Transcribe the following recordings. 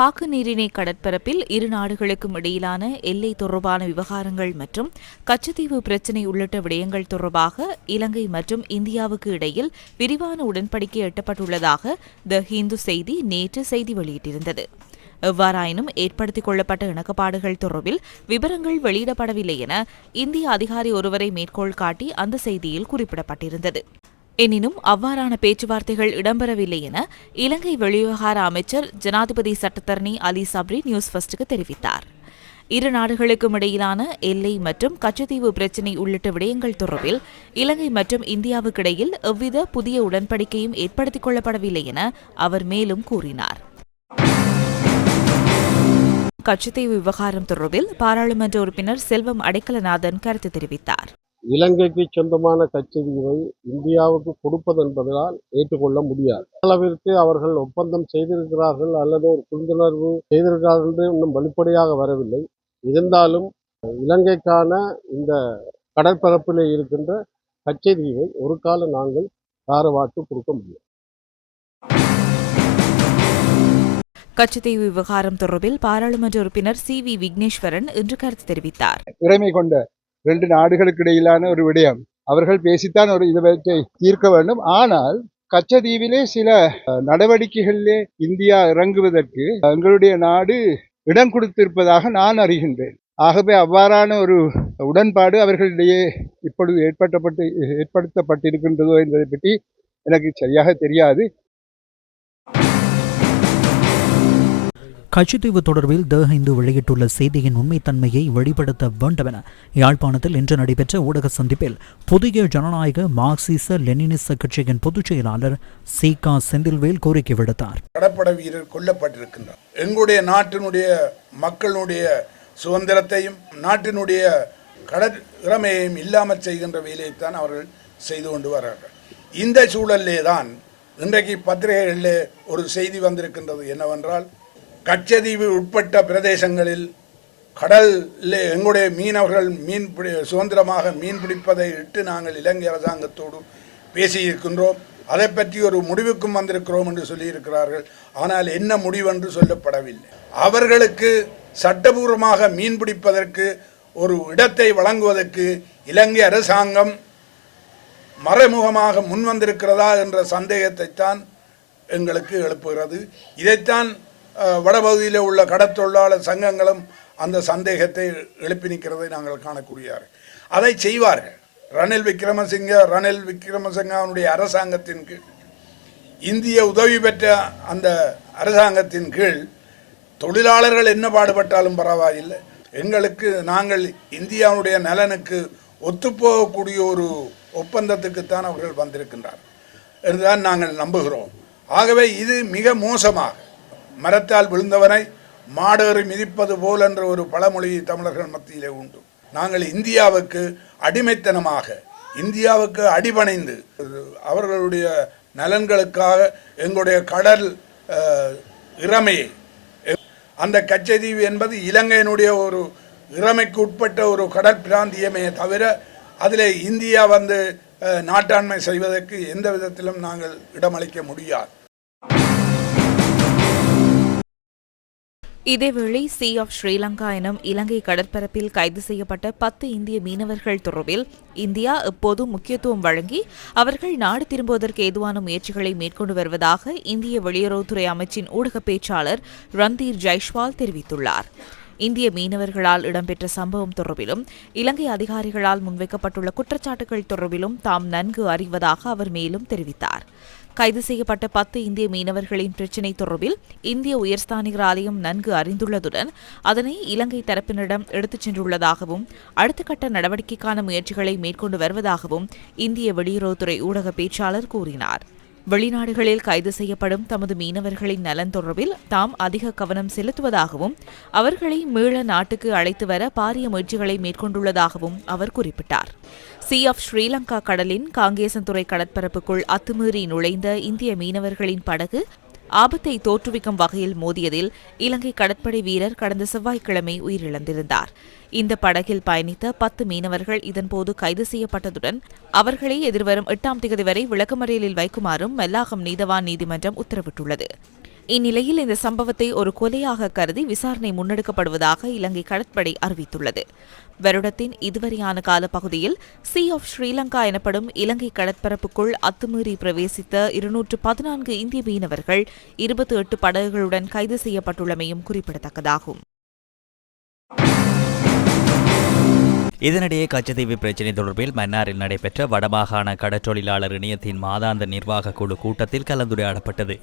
பாக்கு நீரிணை கடற்பரப்பில் இரு நாடுகளுக்கும் இடையிலான எல்லை தொடர்பான விவகாரங்கள் மற்றும் கச்சத்தீவு பிரச்சினை உள்ளிட்ட விடயங்கள் தொடர்பாக இலங்கை மற்றும் இந்தியாவுக்கு இடையில் விரிவான உடன்படிக்கை எட்டப்பட்டுள்ளதாக த ஹிந்து செய்தி நேற்று செய்தி வெளியிட்டிருந்தது. எவ்வாறாயினும் ஏற்படுத்திக் கொள்ளப்பட்ட இணக்கப்பாடுகள் தொடர்பில் விவரங்கள் வெளியிடப்படவில்லை என இந்திய அதிகாரி ஒருவரை மேற்கோள் காட்டி அந்த செய்தியில் குறிப்பிடப்பட்டிருந்தது. எனினும் அவ்வாறான பேச்சுவார்த்தைகள் இடம்பெறவில்லை என இலங்கை வெளிவிவகார அமைச்சர் ஜனாதிபதி சட்டத்தரணி அலி சப்ரி நியூஸ் ஃபர்ஸ்டுக்கு தெரிவித்தார். இரு நாடுகளுக்கும் இடையிலான எல்லை மற்றும் கச்சத்தீவு பிரச்சினை உள்ளிட்ட விடயங்கள் தொடர்பில் இலங்கை மற்றும் இந்தியாவுக்கிடையில் எவ்வித புதிய உடன்படிக்கையும் ஏற்படுத்திக் கொள்ளப்படவில்லை என அவர் மேலும் கூறினார். கச்சத்தீவு விவகாரம் தொடர்பில் பாராளுமன்ற உறுப்பினர் செல்வம் அடைக்கலநாதன் கருத்து தெரிவித்தார். இலங்கைக்கு சொந்தமான கச்சத்தீவை இந்தியாவுக்கு கொடுப்பது என்பதால் ஏற்றுக்கொள்ள முடியாது. அளவிற்கு அவர்கள் ஒப்பந்தம் செய்திருக்கிறார்கள் அல்லது ஒரு புரிந்துணர்வு செய்திருக்கிறார்கள் என்று இன்னும் வெளிப்படையாக வரவில்லை. இருந்தாலும் இலங்கைக்கான இந்த கடற்பரப்பில் இருக்கின்ற கச்சத்தீவை ஒரு காலம் நாங்கள் தாரவாத்து கொடுக்க முடியும். கச்சத்தீவு விவகாரம் தொடர்பில் பாராளுமன்ற உறுப்பினர் சி.வி. விக்னேஸ்வரன் இன்று கருத்து தெரிவித்தார். இறைமை கொண்ட 2 நாடுகளுக்கு இடையிலான ஒரு விடயம். அவர்கள் பேசித்தான் ஒரு இதுவற்றை தீர்க்க வேண்டும். ஆனால் கச்சத்தீவிலே சில நடவடிக்கைகளிலே இந்தியா இறங்குவதற்கு எங்களுடைய நாடு இடம் கொடுத்திருப்பதாக நான் அறிகின்றேன். ஆகவே அவ்வாறான ஒரு உடன்பாடு அவர்களிடையே இப்பொழுது ஏற்படுத்தப்பட்டிருக்கின்றதோ என்பதை பற்றி எனக்கு சரியாக தெரியாது. கச்சத்தீவு தொடர்பில் த ஹிந்து வெளியிட்டுள்ள செய்தியின் உண்மைத்தன்மையை வெளிப்படுத்த வேண்டும் என யாழ்ப்பாணத்தில் இன்று நடைபெற்ற ஊடக சந்திப்பில் புதிய ஜனநாயக மார்க்சிச லெனினிச கட்சியின் பொதுச் செயலாளர் சி.க. செந்தில்வேல் கோரிக்கை விடுத்தார். கடற்படை வீரர் கொல்லப்பட்டிருக்கின்றார். எங்களுடைய நாட்டினுடைய மக்களுடைய சுதந்திரத்தையும் நாட்டினுடைய கடற்திறமையையும் இல்லாமல் செய்கின்ற வேலையைத்தான் அவர்கள் செய்து கொண்டு வரார்கள். இந்த சூழலிலே தான் இன்றைக்கு பத்திரிகைகளிலே ஒரு செய்தி வந்திருக்கின்றது. என்னவென்றால், கச்சத்தீவு உட்பட்ட பிரதேசங்களில் கடலில் எங்களுடைய மீனவர்கள் சுதந்திரமாக மீன் பிடிப்பதை இட்டு நாங்கள் இலங்கை அரசாங்கத்தோடு பேசியிருக்கின்றோம். அதை பற்றி ஒரு முடிவுக்கும் வந்திருக்கிறோம் என்று சொல்லியிருக்கிறார்கள். ஆனால் என்ன முடிவென்று சொல்லப்படவில்லை. அவர்களுக்கு சட்டபூர்வமாக மீன் பிடிப்பதற்கு ஒரு இடத்தை வழங்குவதற்கு இலங்கை அரசாங்கம் மறைமுகமாக முன்வந்திருக்கிறதா என்ற சந்தேகத்தைத்தான் எங்களுக்கு எழுப்புகிறது. இதைத்தான் வடபகுதியில் உள்ள கடற்தொழிலாளர் சங்கங்களும் அந்த சந்தேகத்தை எழுப்பி நிற்கிறதை நாங்கள் காணக்கூடியார். அதை செய்வார்கள். ரணில் விக்ரமசிங்கனுடைய அரசாங்கத்தின் கீழ், இந்திய உதவி பெற்ற அந்த அரசாங்கத்தின் கீழ் தொழிலாளர்கள் என்ன பாடுபட்டாலும் பரவாயில்லை, எங்களுக்கு நாங்கள் இந்தியாவுடைய நலனுக்கு ஒத்துப்போகக்கூடிய ஒரு ஒப்பந்தத்துக்குத்தான் அவர்கள் வந்திருக்கின்றார் என்றுதான் நாங்கள் நம்புகிறோம். ஆகவே இது மிக மோசமாக மரத்தால் விழுந்தவனை மாடேறி மிதிப்பது போல் என்ற ஒரு பழமொழி தமிழர்கள் மத்தியிலே உண்டு. நாங்கள் இந்தியாவுக்கு அடிமைத்தனமாக, இந்தியாவுக்கு அடிபணிந்து அவர்களுடைய நலன்களுக்காக எங்களுடைய கடல் இறமையை, அந்த கச்சத்தீவு என்பது இலங்கையினுடைய ஒரு இறமைக்கு உட்பட்ட ஒரு கடல் பிராந்தியமே தவிர அதில் இந்தியா நாட்டாண்மை செய்வதற்கு எந்த விதத்திலும் நாங்கள் இடமளிக்க முடியாது. இதேவேளை சி ஆஃப் ஸ்ரீலங்கா எனும் இலங்கை கடற்பரப்பில் கைது செய்யப்பட்ட 10 இந்திய மீனவர்கள் தொடர்பில் இந்தியா எப்போதும் முக்கியத்துவம் வழங்கி அவர்கள் நாடு திரும்புவதற்கு ஏதுவான முயற்சிகளை மேற்கொண்டு வருவதாக இந்திய வெளியுறவுத்துறை அமைச்சின் ஊடக பேச்சாளர் ரந்தீர் ஜெய்ஷ்வால் தெரிவித்துள்ளார். இந்திய மீனவர்களால் இடம்பெற்ற சம்பவம் தொடர்பிலும் இலங்கை அதிகாரிகளால் முன்வைக்கப்பட்டுள்ள குற்றச்சாட்டுகள் தொடர்பிலும் தாம் நன்கு அறிவதாக அவர் மேலும் தெரிவித்தார். கைது செய்யப்பட்ட 10 இந்திய மீனவர்களின் பிரச்சினை தொடர்பில் இந்திய உயர்ஸ்தானிகர் ஆலயம் நன்கு அறிந்துள்ளதுடன் அதனை இலங்கை தரப்பினரிடம் எடுத்துச் சென்றுள்ளதாகவும் அடுத்த கட்ட நடவடிக்கைக்கான முயற்சிகளை மேற்கொண்டு வருவதாகவும் இந்திய வெளியுறவுத்துறை ஊடக பேச்சாளர் கூறினார். வெளிநாடுகளில் கைது செய்யப்படும் தமது மீனவர்களின் நலன் தொடர்பில் தாம் அதிக கவனம் செலுத்துவதாகவும் அவர்களை மீள நாட்டுக்கு அழைத்து வர பாரிய முயற்சிகளை மேற்கொண்டுள்ளதாகவும் அவர் குறிப்பிட்டார். சி ஆஃப் ஸ்ரீலங்கா கடலின் காங்கேசன்துறை கடற்பரப்புக்குள் அத்துமீறி நுழைந்த இந்திய மீனவர்களின் படகு ஆபத்தை தோற்றுவிக்கும் வகையில் மோதியதில் இலங்கை கடற்படை வீரர் கடந்த செவ்வாய்க்கிழமை உயிரிழந்திருந்தார். இந்த படகில் பயணித்த 10 மீனவர்கள் இதன்போது கைது செய்யப்பட்டதுடன் அவர்களை எதிர்வரும் 8ஆம் தேதி வரை விளக்கமறியலில் வைக்குமாறும் மெல்லாகம் நீதவான் நீதிமன்றம் உத்தரவிட்டுள்ளது. இந்நிலையில் இந்த சம்பவத்தை ஒரு கொலையாக கருதி விசாரணை முன்னெடுக்கப்படுவதாக இலங்கை கடற்படை அறிவித்துள்ளது. வருடத்தின் இதுவரையான காலப்பகுதியில் சி ஆஃப் ஸ்ரீலங்கா எனப்படும் இலங்கை கடற்பரப்புக்குள் அத்துமீறி பிரவேசித்த 214 இந்திய மீனவர்கள் 28 படகுகளுடன் கைது செய்யப்பட்டுள்ளமையும் குறிப்பிடத்தக்கதாகும். இதனிடையே கச்சத்தீவு பிரச்சினை தொடர்பில் மன்னாரில் நடைபெற்ற வடமாகாண கடற்றொழிலாளர் இணையத்தின் மாதாந்த நிர்வாக குழு கூட்டத்தில் கலந்துரையாடப்பட்டது.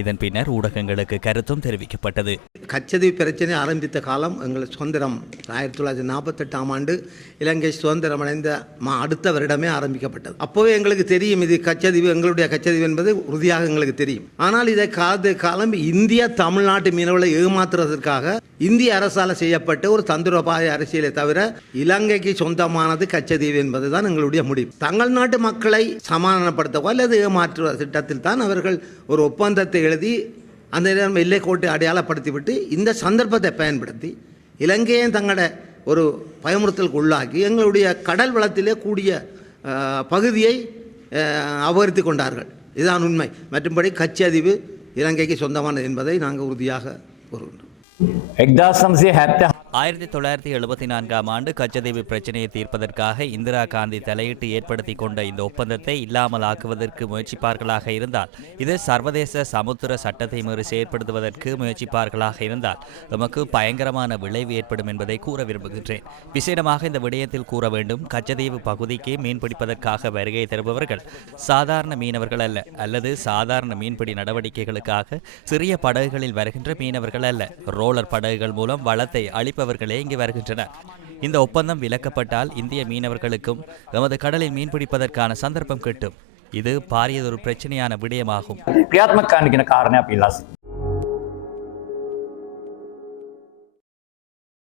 இதன் பின்னர் ஊடகங்களுக்கு கருத்தும் தெரிவிக்கப்பட்டது. கச்சத்தீவு பிரச்சனை ஆரம்பித்த காலம் எங்கள் சுதந்திரம் 1948ஆம் ஆண்டு இலங்கை சுதந்திரமடைந்த அடுத்த வருடமே ஆரம்பிக்கப்பட்டது. அப்போவே எங்களுக்கு தெரியும் இது கச்சத்தீவு, எங்களுடைய கச்சத்தீவு என்பது உறுதியாக எங்களுக்கு தெரியும். ஆனால் இதை காலம் இந்தியா தமிழ்நாட்டு மீனவர்களை ஏமாற்றுவதற்காக இந்திய அரசால் செய்யப்பட்ட ஒரு தந்திரோபாய அரசியலை தவிர இலங்கைக்கு சொந்தமானது கச்சத்தீவு என்பதுதான் எங்களுடைய முடிவு. தங்கள் நாட்டு மக்களை சமாதானப்படுத்தவோ அல்லது ஏமாற்றுவ திட்டத்தில் தான் அவர்கள் ஒரு ஒப்பந்தத்தை எழுதி அந்த எல்லை கோட்டை அடையாளப்படுத்திவிட்டு இந்த சந்தர்ப்பத்தை பயன்படுத்தி இலங்கையை தங்களோட ஒரு பயமுறுத்தலுக்கு உள்ளாக்கி எங்களுடைய கடல் வளத்திலே கூடிய பகுதியை அபகரித்து கொண்டார்கள். இதுதான் உண்மை. மற்றும்படி கச்சத்தீவு இலங்கைக்கு சொந்தமானது என்பதை நாங்கள் உறுதியாக கூறுகின்றோம். 1974ஆம் ஆண்டு கச்சத்தீவு பிரச்சினையை தீர்ப்பதற்காக இந்திரா காந்தி தலையிட்டு ஏற்படுத்தி கொண்ட இந்த ஒப்பந்தத்தை இல்லாமல் ஆக்குவதற்கு முயற்சிப்பார்களாக இருந்தால், இது சர்வதேச சமுத்திர சட்டத்தை மீறி செயற்படுத்துவதற்கு முயற்சிப்பார்களாக இருந்தால் நமக்கு பயங்கரமான விளைவு ஏற்படும் என்பதை கூற விரும்புகின்றேன். விசேடமாக இந்த விடயத்தில் கூற வேண்டும், கச்சத்தீவு பகுதிக்கு மீன்பிடிப்பதற்காக வருகை தருபவர்கள் சாதாரண மீனவர்கள் அல்ல, அல்லது சாதாரண மீன்பிடி நடவடிக்கைகளுக்காக சிறிய படகுகளில் வருகின்ற மீனவர்கள் அல்ல. ரோலர் படகுகள் மூலம் வளத்தை அழிப்பவர்களே இங்கு வருகின்றனர். இந்த ஒப்பந்தம் விலக்கப்பட்டால் இந்திய மீனவர்களுக்கும் எமது கடலில் மீன்பிடிப்பதற்கான சந்தர்ப்பம் கிட்டும். இது பாரியதொரு பிரச்சனையான விடயமாகும்.